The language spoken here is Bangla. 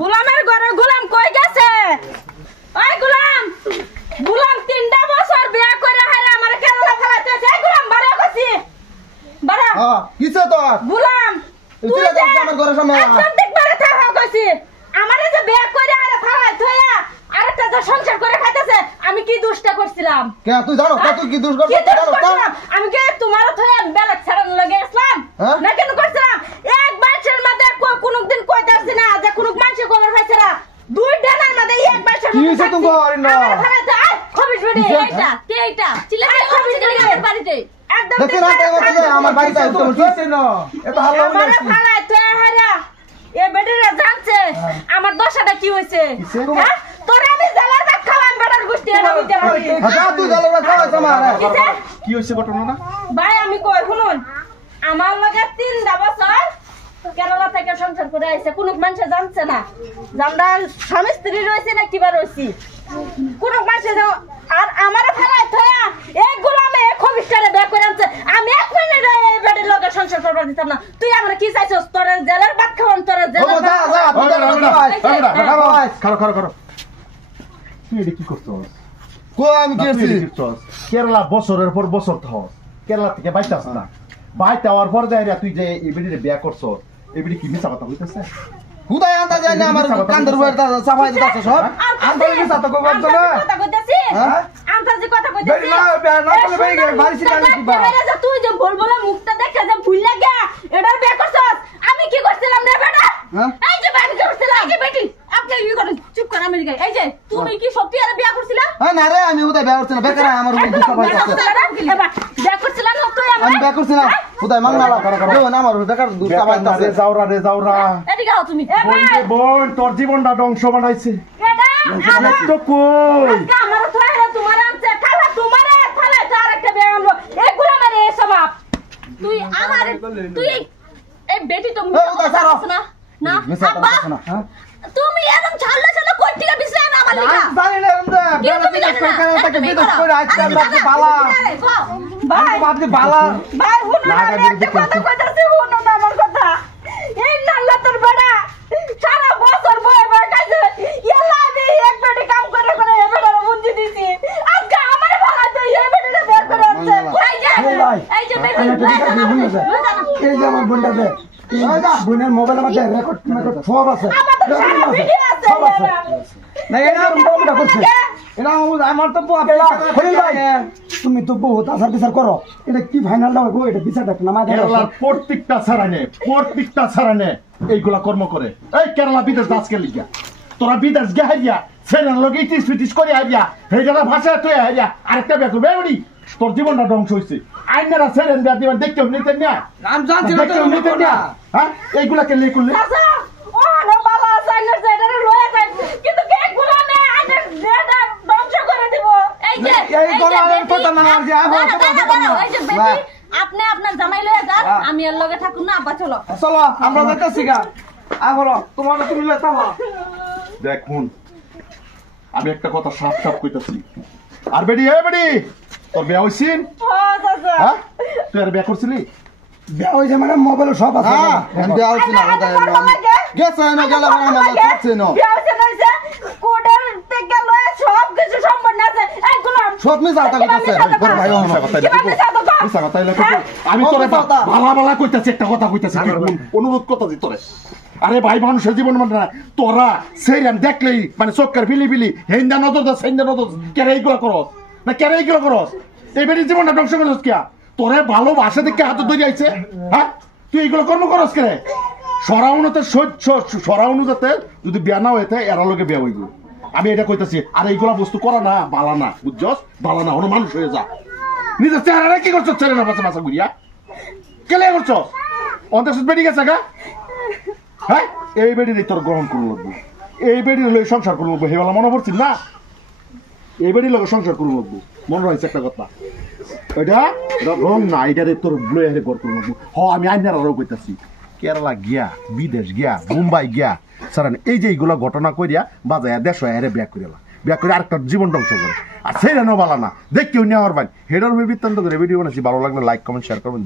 গোলামের ঘরে গোলাম কই গেছে? ওই গোলাম, গোলাম 3টা বছর বিয়া করে হারে আমার কেরালা ফেলাতে আছে। এই গোলাম বাড়া কইছি, বাড়া। কিছে তোর গোলাম তুই যে আমার ঘরের সামনে একদম ঠিক বাড়া থাকা কইছি। আমারে যে বিয়া করে হারে ফেলাই থইয়া আরেকটা যে সংসার করে খাইতেছে, আমি কি দুষ্টা করছিলাম? কে তুই জানো তুই কি দোষ করছিস? আমি কি তোমার থইয়া বেলা ছাড়ানো লাগে আসলাম না? কেন করছিলাম? এক বাচ্চার মধ্যে কোনদিন কইতে আসছি না যে কোন মানুষ খবর পাইছে না। 2 ডানার মধ্যে এক বাচ্চার কি হইছে তুমি না খবিস বেডি এইটা এইটা চিল্লাতে খবিস বেডি আমার বাড়িতে একদম দেখি না তাই বলতে আমার বাড়িতে আইতো কিছে না এত হাল্লা আমার ফালাই তুই হারা এ বেডিরা জানছে আমার দশাটা কি হইছে? হ্যাঁ তোর আমি জালার ভাত খাওয়াম বেটার গুষ্টি এর আমি দেব। হ্যাঁ তুই জালার ভাত খাওয়াইছ আমারে কি হইছে ঘটনা না ভাই আমি কই শুনুন, আমার লগে 3টা বছর কেরালা থেকে সংসার করে আইছে, কোন মানুষ জানছে না যে আমরা স্বামী স্ত্রী রয়েছে না কিবা রয়েছি। কোন মানুষ আর আমারে ফেলাই থয়া এক গোলামে এক খবিস্টারে বিয়ে করে আনছে। আমি 1 মিনিট এই বেডের লগে সংসার করবার দিতাম না। তুই আমার কি চাইছস? তোর জেলার ভাত খাওয়ান, তোর জেলার যা যা খারো তুই এটা কি করছস? কো আমি কি কেরালা বছরের পর বছর থাকস, কেরালা থেকে বাইতে আস না, বাইতে হওয়ার পর যাই তুই যে এবিডিরে বিয়া করছস, এবিডি কি মিছা কথা কইতাছে? হুদাই আনতা যায় না আমার কান্দর উপরে সাফাই দিতাছ সব আনতালি মিছা তো কইবার তো না কথা কইতাছি। হ্যাঁ আন্তাজি কথা কইতাছি। না না বলে বাড়ি ছিল আমি কি বা তুই যে বলবলা মুখটা দেখে যে ভুল লাগা এটার বিয়ে করছস। আমি কি করছিলাম রে বেটা? এই যে বাড়ি করছিলাম। এই যে বেটি আপনি কি করেন? চুপ কর আমি গাই। এই যে তুমি কি সত্যি আর বিয়ে করছিলা? হ্যাঁ না রে আমি হুদাই বিয়ে করছি না, বেকার আমার উপরে দুঃখ পাইতাছে। বিয়ে করছিলাম না তুই আমার? আমি বিয়ে করছি না, হুদাই মাংনালা দেও না আমার বেকার দুঃখ পাইতাছে। রে যাওরা এদিকে আও তুমি। বোন তোর জীবনটা ধ্বংস বানাইছে। এটা তো কই আমার থয়রা তোমার আনছে খালা তোমারে খালা যার একটা বিয়ে আনবো এগুলা মানে স্বভাব। তুই আমার তুই এই বেটি তো না না আব্বা তুমি এরকম ছাড়লে ছাড়লে কই থেকে বিছলে না আমার লিখা জানি না এমদা বেলা থেকে বিদেশ করে আইছে বাপরে বালা ভাই বাপরে বালা ভাই হুনো না একটা কথা কইতাছি হুনো না আমার কথা। এই নাল্লা তোর বড়া সারা বছর বয়ে বয়ে খাইছে ইয়ালা আমি এক বেটি কাম করে করে এ বেটার বুদ্ধি দিছি। আজকে আমার ভাড়া দেই এই বেটিটা বের করে আনছে। এই যে বেটি এই যে আমার বোনটা দে বোনের মোবাইলের মধ্যে রেকর্ড সব আছে না এটা মোবাইলটা করছে এটা আমার তো খলিল ভাই তুমি তো বহুত আসার বিচার করো, এটা কি ফাইনালটা হবে এটা বিচারটা নামা দেয় প্রত্যেকটা ছাড়ানে এইগুলা কর্ম করে। এই কেরালা বিদেশ আজকে লিগা তোরা বিদেশ গে হারিয়া সেনার লগে ইটিস ফিটিস করে হারিয়া হেজারা ভাষা তুই হারিয়া আরেকটা বিয়া করবে এমনি তোর জীবনটা ধ্বংস হইছে। আইনারা সেরেন বিয়া দিবেন দেখতে নিতেন না আমি জানছি না হ্যাঁ এইগুলাকে লিয়ে করলে ও না বাবা সাইনার সাইডারে লয়ে যায় কিন্তু কে গুলামে আইনে দেটা ধ্বংস করে দিব। এই যে এই গলার কথা না আর যে এই যে বেটি আপনি আপনার জামাই লয়ে যান, আমি এর লগে থাকুন না। আব্বা চলো চলো আমরা যাইতাছি গা আগলো তোমার তুমি লয়ে থামো। দেখুন আমি একটা কথা সাফ সাফ কইতাছি, আর বেডি এ বেডি তোর বিয়া হইছিস? হ্যাঁ তুই আর বিয়া করছিলি? বিয়া হইছে মানে মোবাইলে সব আছে। আমি বিয়া হইছি না গেছে না গেল না যাচ্ছে না বিয়া হইছে নইছে কোডের থেকে লয়ে সব কিছু সম্পূর্ণ আছে। এই গোলাম সব মিছা কথা কইতাছে বড় ভাই মিছা কথা লাগে আমি তোরে ভালা ভালা কইতাছি একটা কথা কইতাছি অনুরোধ করতাছি তোরে। আরে ভাই মানুষের জীবন মানে না তোরা সেইরাম দেখলেই মানে চক্কর ফিলি হেন্দা নজর দা সেন্দা নজর কেরে এইগুলা করস না কেরে এইগুলা করস এই বেটির জীবনটা ধ্বংস করস কিয়া? তোরে ভালোবাসা দেখে হাতে ধরে আইছে হ্যাঁ তুই এইগুলো কর্ম করস কে? সরাউনু যাতে যদি বিয়া না হইতে এরা লোকে বিয়া হইব। আমি এটা কইতাছি আর এইগুলা বস্তু করা না বালা না বুঝছস বালা না কোনো মানুষ হয়ে যা নিজের চেহারা কি করছস ছেড়ে না বাসা বাসা ঘুরিয়া কেলে করছস অন্তর বেটি গেছে গা হ্যাঁ এই বেটি তোর গ্রহণ করে লাগবো এই বেটি লই সংসার করে লাগবো হেবেলা মনে পড়ছিল না এই বেটি লোক সংসার করে লাগবো মনে রয়েছে একটা কথা ওইটা রং না এটা তোর ব্লয়ে গড় করে লাগবো আমি আইনারও কইতাছি কেরালা গিয়া বিদেশ গিয়া মুম্বাই গিয়া সারান এই যে এইগুলা ঘটনা করিয়া বাজায় দেশ হেরে বিয়া করে আরেকটা জীবন ধ্বংস করে আর সেইটা বালা না দেখতেও নেওয়ার ভাই হেডার বৃত্তান্ত করে ভিডিও বানাচ্ছি ভালো লাগলে লাইক কমেন্ট শেয়ার করবেন।